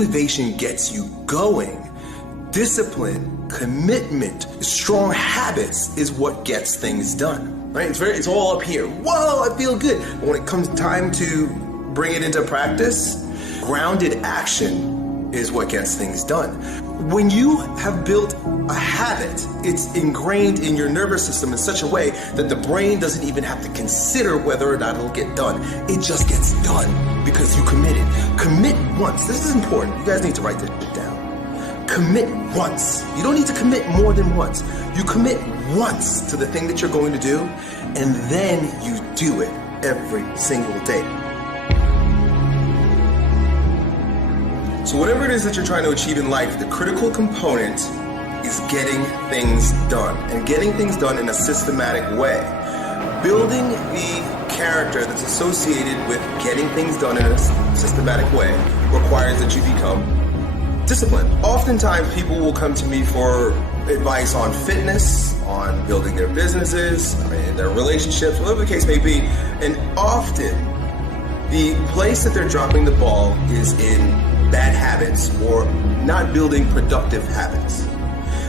motivation gets you going. Discipline, commitment, strong habits is what gets things done, right? It's all up here. Whoa, I feel good. But when it comes time to bring it into practice, grounded action is what gets things done. When you have built a habit, it's ingrained in your nervous system in such a way that the brain doesn't even have to consider whether or not it'll get done. It just gets done because you committed. Commit once. This is important. You guys need to write this down. Commit once. You don't need to commit more than once. You commit once to the thing that you're going to do, and then you do it every single day. So whatever it is that you're trying to achieve in life, the critical component is getting things done, and getting things done in a systematic way. Building the character that's associated with getting things done in a systematic way requires that you become disciplined. Oftentimes people will come to me for advice on fitness, on building their businesses, in their relationships, whatever the case may be, and often the place that they're dropping the ball is in bad habits or not building productive habits.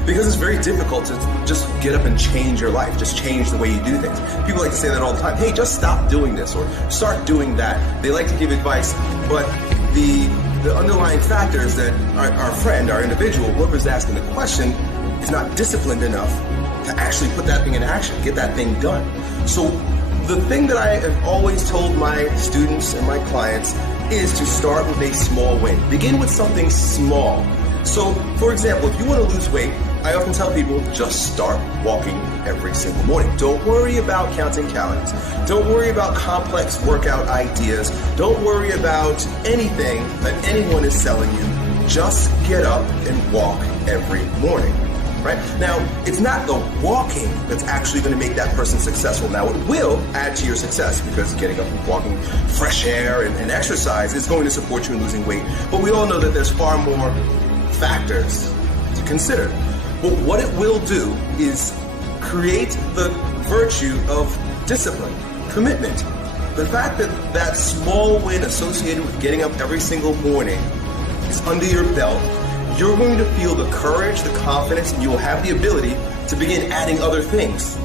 Because it's very difficult to just get up and change your life, just change the way you do things. People like to say that all the time. Hey, just stop doing this or start doing that. They like to give advice, but the underlying factor is that our friend, our individual, whoever's asking the question, is not disciplined enough to actually put that thing in action, get that thing done. So the thing that I have always told my students and my clients is to start with a small win. Begin with something small. So, for example, if you want to lose weight, I often tell people just start walking every single morning. Don't worry about counting calories. Don't worry about complex workout ideas. Don't worry about anything that anyone is selling you. Just get up and walk every morning. Right? Now, it's not the walking that's actually going to make that person successful. Now, it will add to your success because getting up and walking, fresh air and exercise is going to support you in losing weight. But we all know that there's far more factors to consider. But what it will do is create the virtue of discipline, commitment. The fact that that small win associated with getting up every single morning is under your belt, you're going to feel the courage, the confidence, and you will have the ability to begin adding other things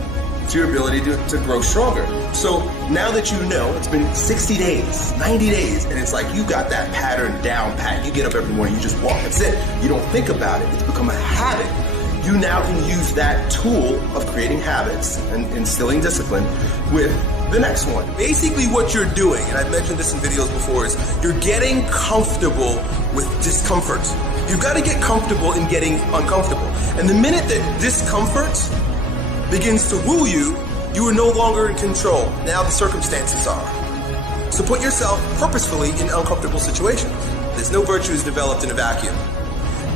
to your ability to grow stronger. So now that you know, it's been 60 days, 90 days, and it's like you got that pattern down pat. You get up every morning, you just walk. That's it. You don't think about it. It's become a habit. You now can use that tool of creating habits and instilling discipline with the next one. Basically what you're doing, and I've mentioned this in videos before, is you're getting comfortable with discomfort. You've got to get comfortable in getting uncomfortable. And the minute that discomfort begins to rule you, you are no longer in control. Now the circumstances are. So put yourself purposefully in uncomfortable situations. There's no virtues developed in a vacuum.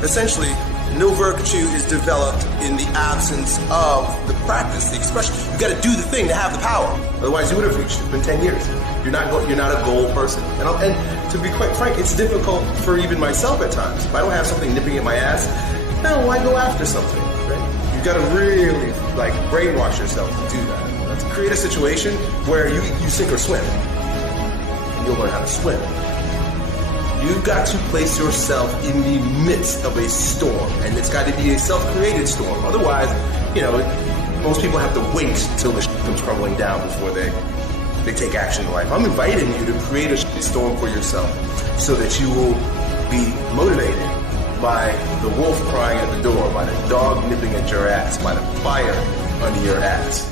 Essentially, no virtue is developed in the absence of the practice, the expression. You've got to do the thing to have the power. Otherwise, you would have reached it in 10 years. You're not a goal person. And to be quite frank, it's difficult for even myself at times. If I don't have something nipping at my ass, no, why go after something? Right? You've got to really brainwash yourself to do that. Let's create a situation where you sink or swim. And you'll learn how to swim. You've got to place yourself in the midst of a storm, and it's got to be a self-created storm. Otherwise, most people have to wait till the shit comes crumbling down before they take action in life. I'm inviting you to create a shit storm for yourself so that you will be motivated by the wolf crying at the door, by the dog nipping at your ass, by the fire under your ass.